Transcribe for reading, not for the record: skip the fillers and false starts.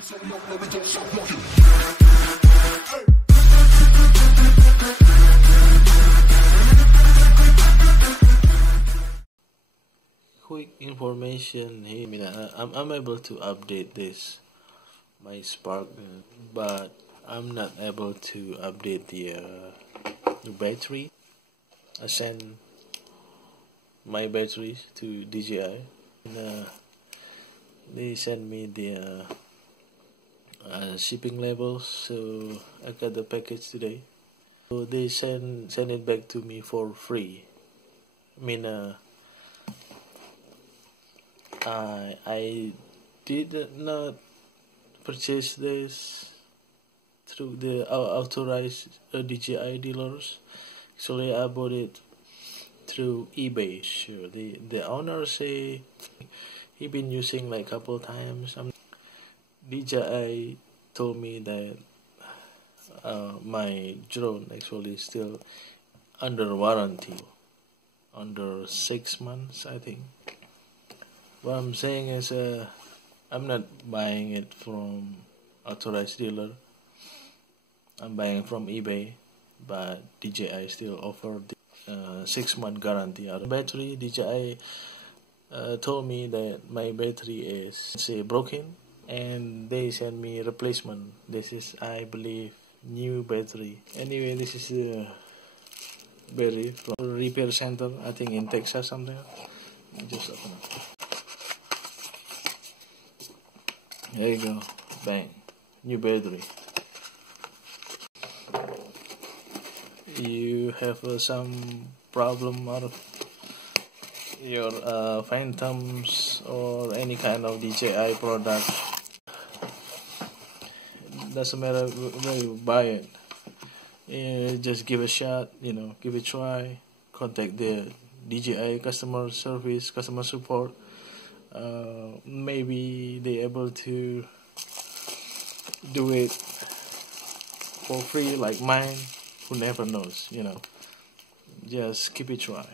Quick information here. I'm able to update this my Spark, but I'm not able to update the battery. I send my batteries to DJI, and they send me the shipping labels, so I got the package today. So they send it back to me for free. I did not purchase this through the authorized DJI dealers. Actually, I bought it through eBay. Sure, the owner say he been using like couple times. DJI told me that my drone actually still under warranty, under 6 months, I think. What I'm saying is, I'm not buying it from authorized dealer. I'm buying from eBay, but DJI still offer the 6-month guarantee. Out of battery, DJI told me that my battery is broken, and they send me replacement. This is, I believe, new battery. Anyway, this is the battery from a repair center, I think in Texas something. Just open up. There you go, bang, new battery. You have some problem out of your phantoms or any kind of DJI product. Doesn't matter where you buy it. Just give a shot, give it a try. Contact the DJI customer service, customer support. Maybe they're able to do it for free like mine. Who never knows, just give it a try.